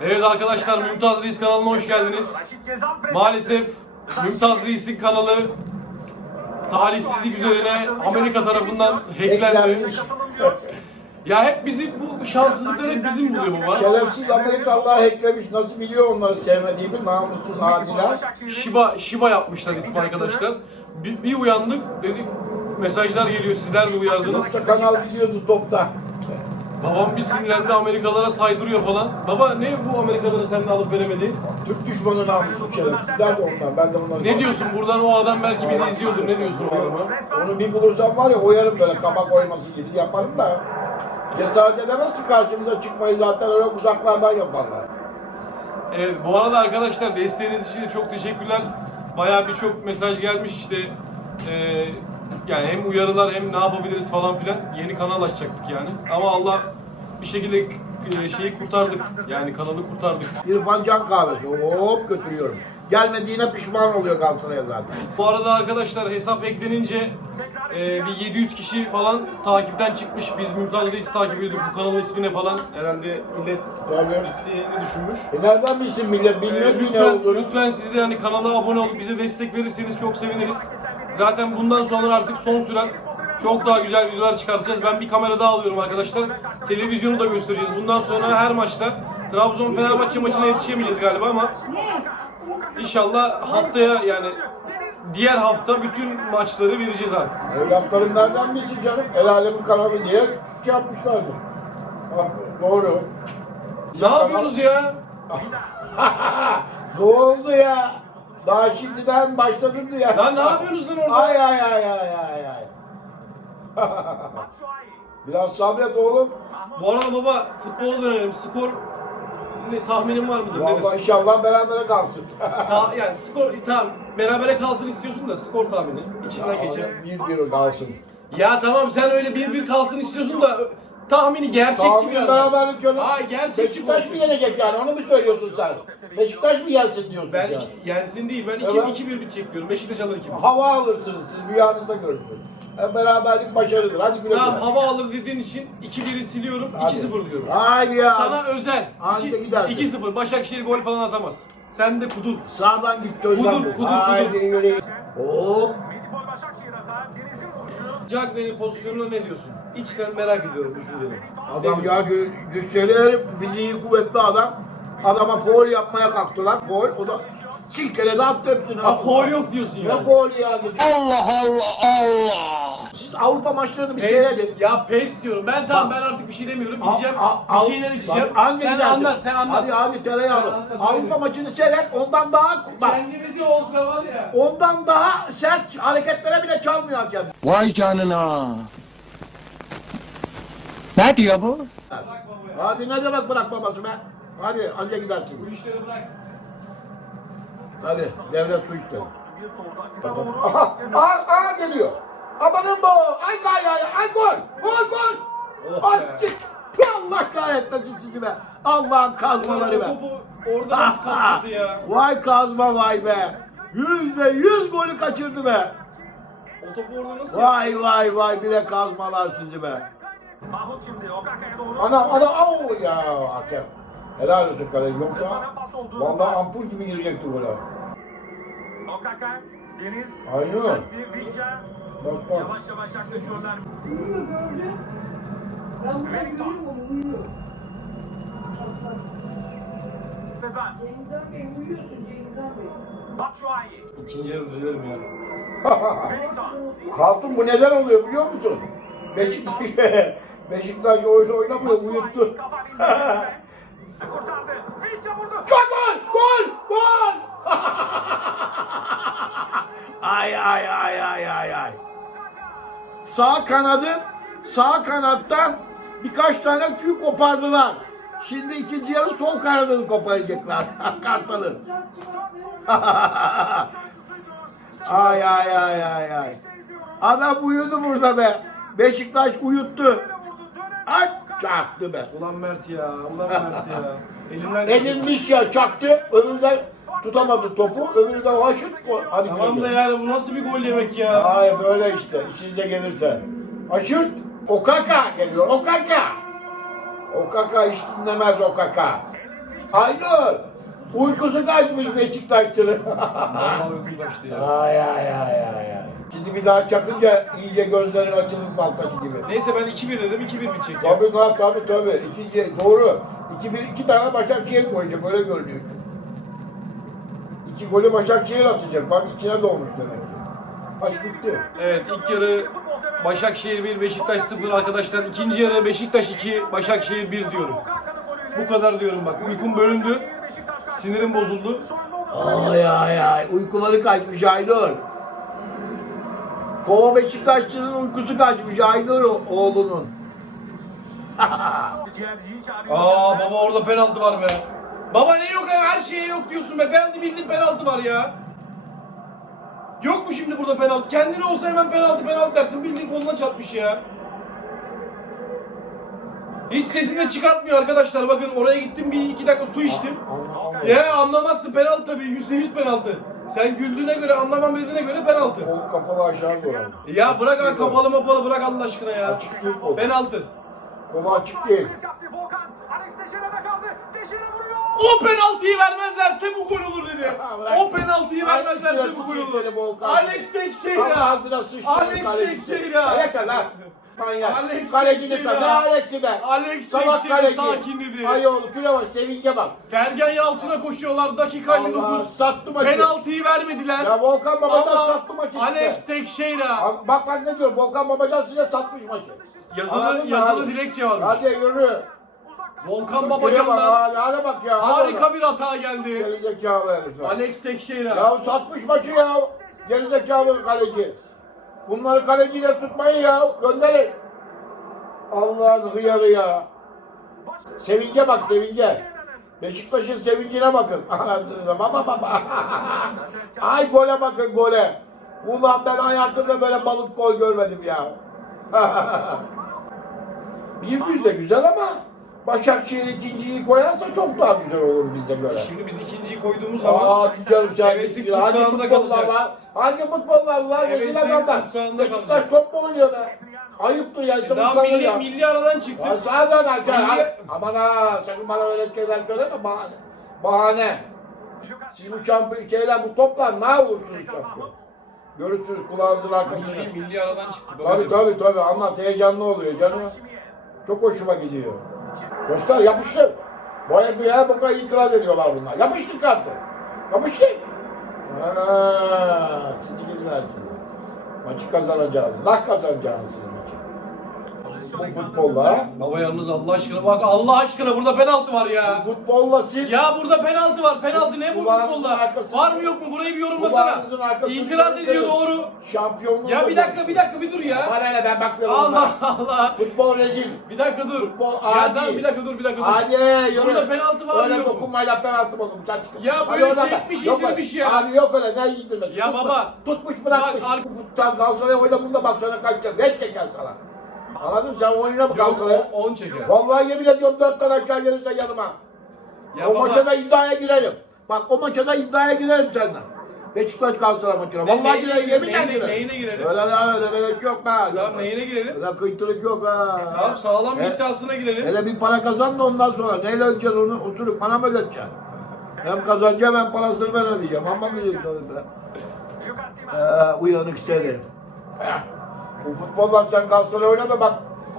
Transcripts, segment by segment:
Evet arkadaşlar Mümtaz Reis kanalına hoş geldiniz. Maalesef Mümtaz Reis'in kanalı talihsizlik üzerine Amerika tarafından hacklendi. Ya hep bizim bu şanssızlıklar hep bizim buluyor baba. Şerefsiz Amerikalılar hacklemiş. Nasıl biliyor onları sevmediğimi namussuz adiler. Shiba Shiba yapmışlar ismi arkadaşlar. Bir, bir uyandık dedik mesajlar geliyor sizler de uyardınız. Yoksa kanal gidiyordu topta. Babam bir sinirlendi Amerikalara saydırıyor falan. Baba ne bu Amerikaları sen de alıp veremedi? Türk düşmanı namussuz şerefsizler de ondan. Ben de onları... Ne diyorsun buradan o adam belki bizi izliyordur ne diyorsun o adama? Onu bir bulursam var ya oyarım böyle kabak oyması gibi yaparım da. Cesaret edemez ki karşımıza çıkmayı zaten öyle uzaklardan yaparlar. Evet bu arada arkadaşlar desteğiniz için de çok teşekkürler. Bayağı birçok mesaj gelmiş işte eee, yani hem uyarılar hem ne yapabiliriz falan filan. Yeni kanal açacaktık yani. Ama Allah bir şekilde eee, şeyi kurtardık. Yani kanalı kurtardık. Bir fincan kahvesi hop götürüyorum. Gelmediğine pişman oluyor Galatasaray'a zaten. Bu arada arkadaşlar hesap eklenince eee, bir 700 kişi falan takipten çıkmış. Biz Mümtaz Reis takip ediyorduk bu kanalın ismine falan. Herhalde millet ne düşünmüş. E nereden bilsin millet bilmiyor ki ne Lütfen, olduğunu. lütfen siz de yani kanala abone olup bize destek verirseniz çok seviniriz. Zaten bundan sonra artık son süren çok daha güzel videolar çıkartacağız. Ben bir kamera daha alıyorum arkadaşlar. Televizyonu da göstereceğiz. Bundan sonra her maçta Trabzon Fenerbahçe maçına yetişemeyeceğiz galiba ama inşallah haftaya yani diğer hafta bütün maçları vereceğiz artık. Evlatlarım nereden bilsin canım? El alemin kanalı diye şey yapmışlardı. Ah, doğru. Ne yapıyorsunuz ya? ne oldu ya? Daha şimdiden başladın ya. Lan ne yapıyorsunuz lan orada? Ay ay ay ay ay ay. Biraz sabret oğlum. Bu arada baba futbola dönelim. Skor ne, tahminin var mıdır? Nedir? Vallahi inşallah berabere kalsın. Ta, yani skor tamam berabere kalsın istiyorsun da skor tahmini içinden geçer. bir bir kalsın. Ya tamam sen öyle bir bir kalsın istiyorsun da tahmini gerçekçi Tahmin biraz. beraberlik canım. Ay gerçekçi Beşiktaş mı yenecek yani onu mu söylüyorsun sen? Beşiktaş mı yensin diyorsun Ben yani? iki, yensin değil ben 2 Evet. 2 1 bitecek diyorum. Beşiktaş alır 2 Hava alırsınız siz rüyanızda görürsünüz. E, beraberlik başarıdır. Hadi güle güle. Tamam hava alır dediğin için 2-1'i siliyorum 2-0 diyorum. Hadi ya. Sana özel. Anca 2 gidersin. 2-0 Başakşehir gol falan atamaz. Sen de kudur. Sağdan git çocuklar. Kudur, kudur, kudur. Haydi yürü. Hop. Medipol Başakşehir hata. Deniz'in vuruşu. Cagney'in pozisyonuna ne diyorsun? İçten merak ediyorum. Adam ya gü güçleri fiziği kuvvetli adam. Adama foul yapmaya kalktılar. Foul. O da silkeledi attı hepsini. Ha foul yok diyorsun Ne yani. foul ya dedi. Allah Allah Allah. Siz Avrupa maçlarını bir Pes, seyredin. ya pes diyorum. Ben tamam ben artık bir şey demiyorum. Yiyeceğim. al- al- bir şeyler içeceğim. Bak, sen gidersin. anlat, sen anlat. Hadi hadi tereyağlı. Sen anlat, Avrupa hadi. maçını seyret. Ondan daha bak. Kendimizi olsa var ya. Ondan daha sert hareketlere bile çalmıyor hakem. Vay canına. Ne diyor bu? Hadi ne demek bırak babası be. Hadi anca Bu gidersin. işleri bırak. Hadi devlet su. Bir doğru. Aha, aha, aha geliyor. Amanın bu. Ay ay ay ay gol. Gol gol. Oh Ay be. çık. Allah kahretmesin sizi be. Allah'ın kazmaları be. topu orada nasıl kaptırdı ya? Vay kazma vay be. Yüzde yüz golü kaçırdı be. O topu orada nasıl Vay vay vay bile kazmalar sizi be. Mahmut şimdi Okaka'ya doğru. Ana ana au ya hakem. Helal olsun kale yoksa vallahi ampul gibi girecekti gole. Okaka. Deniz. Aynen. Bak bak. Yavaş yavaş yaklaşıyorlar. Uyuyor gördüm. Ben burada görüyorum onu uyuyor. Rıdvan. Cengizhan Bey uyuyorsun Cengizhan Bey. Batshuayi. İkinci yarı düzelerim ya. Wellington. Hatun bu neden oluyor biliyor musun? Beşiktaş Beşiktaş oyun oynamıyor uyuttu. Kurtardı. Vişça vurdu. Çok gol! Gol! Gol! ay ay ay ay ay ay. Sağ kanadın sağ kanattan birkaç tane tüy kopardılar. Şimdi ikinci yarı sol kanadını koparacaklar Kartal'ın. Ay ay ay ay ay. Adam uyudu burada be. Beşiktaş uyuttu. Ay çaktı be. Ulan Mert ya. Ulan Mert ya. Elimden Edilmiş ya çaktı. Öbürü de tutamadı topu. Öbürü de haşırt. Hadi Tamam da güle. yani bu nasıl bir gol yemek ya? Hayır böyle işte. İşinize gelirse. Haşırt. Okaka geliyor. Okaka. Okaka hiç dinlemez Okaka. Aynur. Uykusu kaçmış Beşiktaşlı'nın. Vallahi uykum kaçtı ya. ay ay ay ay ay. Şimdi bir daha çakınca iyice gözlerin açılıp baltacı gibi. Neyse ben 2-1 dedim 2-1 bitecek ya. Tabii tabii tabii tabii. İkinci doğru. İki, bir, iki tane Başakşehir koyacak öyle görünüyor. İki golü Başakşehir atacak. Bak içine dolmuş demek ki. Maç bitti. Evet ilk yarı Başakşehir 1, Beşiktaş 0 arkadaşlar. İkinci yarı Beşiktaş 2, Başakşehir 1 diyorum. Bu kadar diyorum bak. Uykum bölündü. Sinirim bozuldu. Ay ay ay. Uykuları kaçmış Aynur. Kova Beşiktaşçının uykusu kaçmış Aynur oğlunun. Aa baba orada penaltı var be. Baba ne yok ya her şeye yok diyorsun be. Penaltı bildiğin penaltı var ya. Yok mu şimdi burada penaltı? Kendine olsa hemen penaltı penaltı dersin. Bildiğin koluna çarpmış ya. Hiç sesini de çıkartmıyor arkadaşlar. Bakın oraya gittim bir iki dakika su içtim. Allah Allah. Ya anlamazsın penaltı tabii. Yüzde yüz penaltı. Sen güldüğüne göre anlamam dediğine göre penaltı. Kol kapalı aşağı doğru. Ya bırak ha kapalı mapalı bırak Allah aşkına ya. Açık değil kol. Penaltı. Kolu açık değil. Volkan. Alex Teixeira'da kaldı. Teixeira vuruyor. O penaltıyı vermezlerse bu gol olur dedi. O penaltıyı vermezlerse bu gol olur. Alex ağzına sıçtı. Alex kalecisi. Teixeira. Yeter lan. Manyak. Alex Kalecini Teixeira. sen. Ne Alex'i be? Alex Salak Teixeira kaleci. sakin dedi. Ay oğlum küre bak sevince bak. Sergen Yalçın'a koşuyorlar dakika Allah 59. sattı maçı. Penaltıyı vermediler. Ya Volkan Babacan Ama sattı maçı. Alex Teixeira. Al- Bak bak ne diyor Volkan Babacan size satmış maçı. Yazılı mı? yazılı Hadi. dilekçe varmış. Hadi yürü. Volkan bak Babacan'dan hadi, hadi bak ya. hadi harika bir hata geldi. Gerizekalı herif. ya. Alex Teixeira. Ya satmış maçı ya. Gerizekalı kaleci. Bunları kaleciyle tutmayın ya. Gönderin. Allah'ın hıyarı ya. Sevince bak sevince. Beşiktaş'ın sevincine bakın. Anasını baba baba. Ay gole bakın gole. Ulan ben hayatımda böyle balık gol görmedim ya. Bir de güzel ama Başakşehir ikinciyi koyarsa çok daha güzel olur bize göre. Şimdi biz ikinciyi koyduğumuz zaman Aa canım sen hevesi gitsin. Hangi kursağında futbollar kalacak. var? Hangi futbollar var? Hevesi Rezil adamlar. kursağında Beşiktaş kalacak. top mu oynuyor be? Ayıptır ya. Insan Daha milli, ya. milli aradan çıktı. Ya açar. Milli- Ay, Aman ha sakın bana öyle şeyler söyleme bahane. Bahane. Siz bu şampiyon şeyler bu toplar ne olursunuz şampiyon? Görürsünüz kulağınızın arkasına. Milli, milli aradan çıktı. Tabii babacığım. tabii tabii anlat heyecanlı oluyor canım. Çok hoşuma gidiyor. Göster yapıştır. Bir her boka itiraz ediyorlar bunlar. Yapıştır kartı. Yapıştır. Haa, sizi gidiler sizi. Maçı kazanacağız. Nah kazanacağız için. Bu futbolla, Baba yalnız Allah aşkına bak Allah aşkına burada penaltı var ya. futbolla siz Ya burada penaltı var. Penaltı ne bu Kulağınızın futbolda? arkasında- Var mı yok mu? Burayı bir yorumlasana. kulağınızın arkasını İtiraz ediyor doğru. Şampiyonluğu Ya da bir dakika bir dakika bir dur ya. Bana ne ben bakmıyorum. Allah. Allah. Futbol rezil. Bir dakika dur. Futbol Ya adi. tamam bir dakika dur bir dakika dur. Hadi yürü. Burada penaltı var mı Öyle yok mu? dokunmayla penaltı buldum. Sen çıkın. Ya Hadi böyle oradan çekmiş, indirmiş ya. Hadi yok öyle. Ne indirmek? Ya baba. Tutmuş bırakmış. Bak, ar- Sen Galatasaray oyna bunu da bak sana kaç kere. Red çeker sana. Anladın mı? Sen oyuna bak Yok Galatasaray'a. 10 çeker. Vallahi yemin ediyorum dört tane aşağı gelirse yanıma. Ya o baba. maça da iddiaya girerim. Bak o maça da iddiaya girerim senden. Beşiktaş Galatasaray maçına. Ne- Vallahi neyine- girerim. Yeminle neyine- girerim. neyine girelim? Öyle öyle öyle gerek yok be. Tamam neyine girelim? Öyle kıytırık yok ha. Tamam sağlam bir He. iddiasına girelim. Hele bir para kazan da ondan sonra neyle ödeyeceksin onu oturup bana mı ödeyeceksin? Hem kazanacağım hem parasını ben ödeyeceğim. Ama biliyorsun be. Ee, uyanık seni. Bu futboldan sen Galatasaray oyna da bak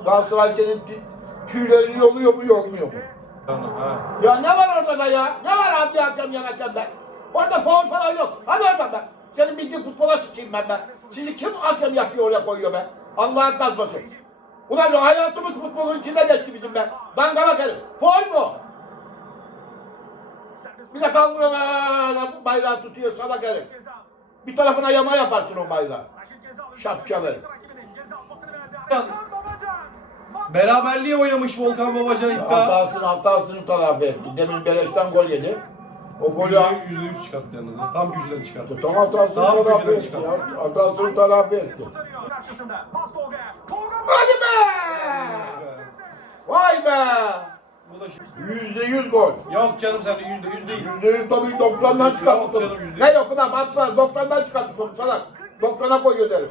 Galatasaray senin tü- tüylerini yoluyor mu yolmuyor mu? Tamam ha. Ya ne var orada da ya? Ne var hadi hakem yan hakemde? Orada faul falan yok. Hadi oradan be. Senin bildiğin futbola sıçayım ben be. Sizi kim hakem yapıyor oraya koyuyor be? Allah'ın kazması. Ulan hayatımız futbolun içine geçti bizim be. Dangalak herif. Faul mu? Bir de bu bayrağı tutuyor salak herif. Bir tarafına yama yaparsın o bayrağı. Herif. Beraberliğe oynamış Volkan Babacan iddia. Hatasını hatasını telafi etti. Demin Beleş'ten gol yedi. O golü Yüzde yüz çıkarttı yalnız. Tam köşeden çıkarttı. Tam hatasını Tam telafi köşeden etti. çıkarttı. ya. Telafi etti. Hadi be! Vay be! Bu da şimdi. Yüzde yüz gol. Yok canım sen de yüzde yüz değil. Yüzde yüz tabii 90'dan çıkarttık. Yok canım, yüzde Ne yok ulan atlar 90'dan çıkarttık onu salak. 90'a koyuyor derim.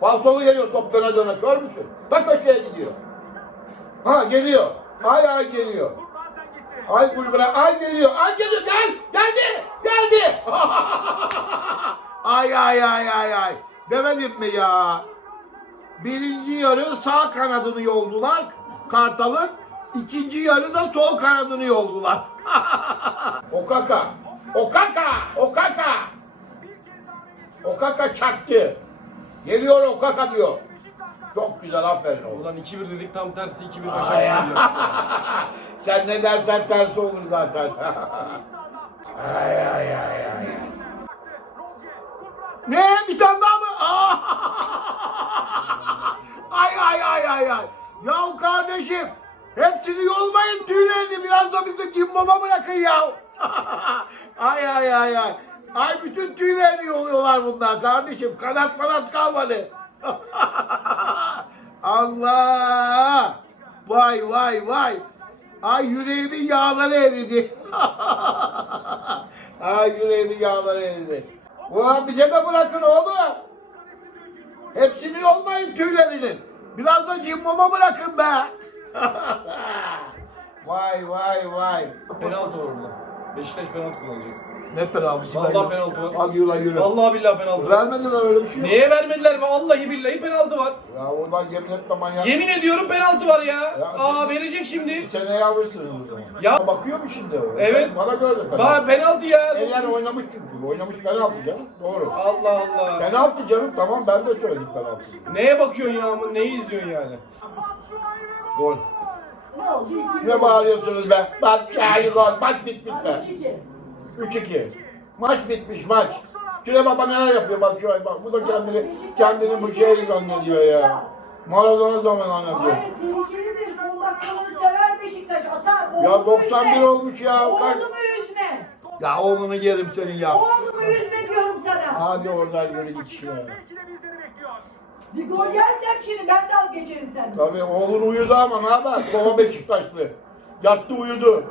Falsolu geliyor top döne döne gör müsün? Bak köşeye gidiyor. Ha geliyor. Ay ay geliyor. Ay Bulgara, ay geliyor, ay geliyor, gel, geldi, geldi. ay ay ay ay ay. Demedim mi ya? Birinci yarı sağ kanadını yoldular Kartal'ın. ikinci yarı da sol kanadını yoldular. Okaka, Okaka, Okaka. Okaka çaktı. Geliyor Okaka diyor. Çok güzel aferin oğlum. Ulan 2-1 dedik tam tersi 2-1 Ay. Başakşehir diyor. Sen ne dersen tersi olur zaten. ay ay ay ay. Ne? Bir tane daha mı? Aa! ay ay ay ay ay. Yahu kardeşim hepsini yolmayın tüylerini biraz da bizi cimboma bırakın ya. ay ay ay ay. Ay bütün tüylerini yoluyorlar bunlar kardeşim. Kanat manat kalmadı. Allah! Vay vay vay. Ay yüreğimin yağları eridi. Ay yüreğimin yağları eridi. Ulan bize de bırakın oğlum. Hepsini yolmayın tüylerinin. Biraz da cimmoma bırakın be. vay vay vay. Penaltı var orada. Beşiktaş penaltı kullanacak. Ne penaltısı? Vallahi penaltı var. Hadi yürü lan yürü. Vallahi billahi penaltı var. Vermediler öyle bir şey yok. Neye vermediler? Vallahi billahi penaltı var. Ya oradan yemin etme manyak. Yemin ediyorum penaltı var ya. Ya Aa verecek şimdi. Seneye alırsınız o zaman. Ya- Bakıyor mu şimdi o? Evet. Bana göre de penaltı. Bana penaltı ya. Eller oynamış çünkü. Oynamış penaltı canım. Doğru. Allah Allah. Penaltı canım tamam ben de söyledim penaltı. Neye bakıyorsun ya? ama Neyi izliyorsun yani? Gol. Ne bağırıyorsunuz be? Bak şahit gol. Maç bitmiş be. 3-2. Maç bitmiş maç. Şuraya baba neler yapıyor bak şuraya bak. Bu da kendini kendini bu şey zannediyor ya. Maradona zaman zannediyor. Hayır tehlikelidir. Son dakikaları sever Beşiktaş. Atar. Ya Oğlumu 91 üzme. olmuş ya. Kaç- Oğlumu üzme. Ya oğlunu yerim senin ya. Oğlumu üzme diyorum sana. Hadi oradan yürü git ya. Bir gol yersem şimdi ben dalga geçerim seninle. Tabii oğlun uyudu ama ne haber? Kova Beşiktaşlı. Yattı uyudu.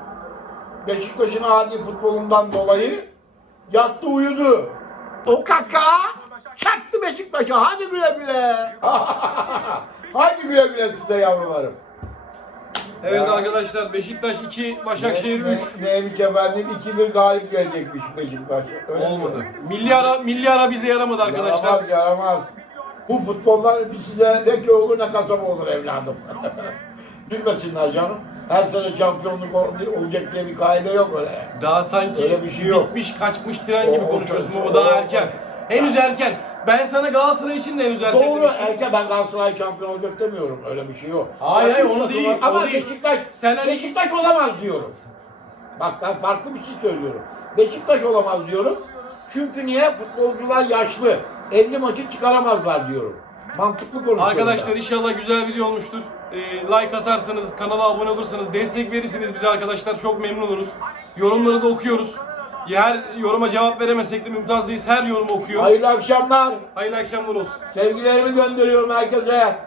Beşiktaş'ın adi futbolundan dolayı yattı uyudu. O kaka çaktı Beşiktaş'a. Hadi güle güle. Hadi güle güle size yavrularım. Evet Ya. arkadaşlar Beşiktaş 2, Başakşehir Ne- 3. ne- Neymiş efendim 2-1 galip gelecekmiş Beşiktaş. Öyle Olmadı. diyor. Milli ara, milli ara bize yaramadı arkadaşlar. Yaramaz yaramaz. Bu futbollar bir size ne köy olur ne kasaba olur evladım. Bilmesinler canım. Her sene şampiyonluk ol- olacak diye bir kaide yok öyle. Daha sanki Öyle bir şey yok. bitmiş kaçmış tren gibi O- o- konuşuyorsun baba daha o- erken. Henüz erken. Ben sana Galatasaray için de henüz erken Doğru demiştim. erken ben Galatasaray şampiyon olacak demiyorum. Öyle bir şey yok. Hayır, hayır, onu değil, Ama o değil. Beşiktaş, Sen hani- Beşiktaş olamaz diyorum. Bak ben farklı bir şey söylüyorum. Beşiktaş olamaz diyorum. Çünkü niye? Futbolcular yaşlı. 50 maçı çıkaramazlar diyorum. Mantıklı konuşuyorum. Arkadaşlar inşallah güzel video olmuştur. Ee, like atarsanız, kanala abone olursanız, destek verirsiniz bize arkadaşlar çok memnun oluruz. Yorumları da okuyoruz. Her yoruma cevap veremesek de mümtaz değiliz. Her yorumu okuyor. Hayırlı akşamlar. Hayırlı akşamlar olsun. Sevgilerimi gönderiyorum herkese.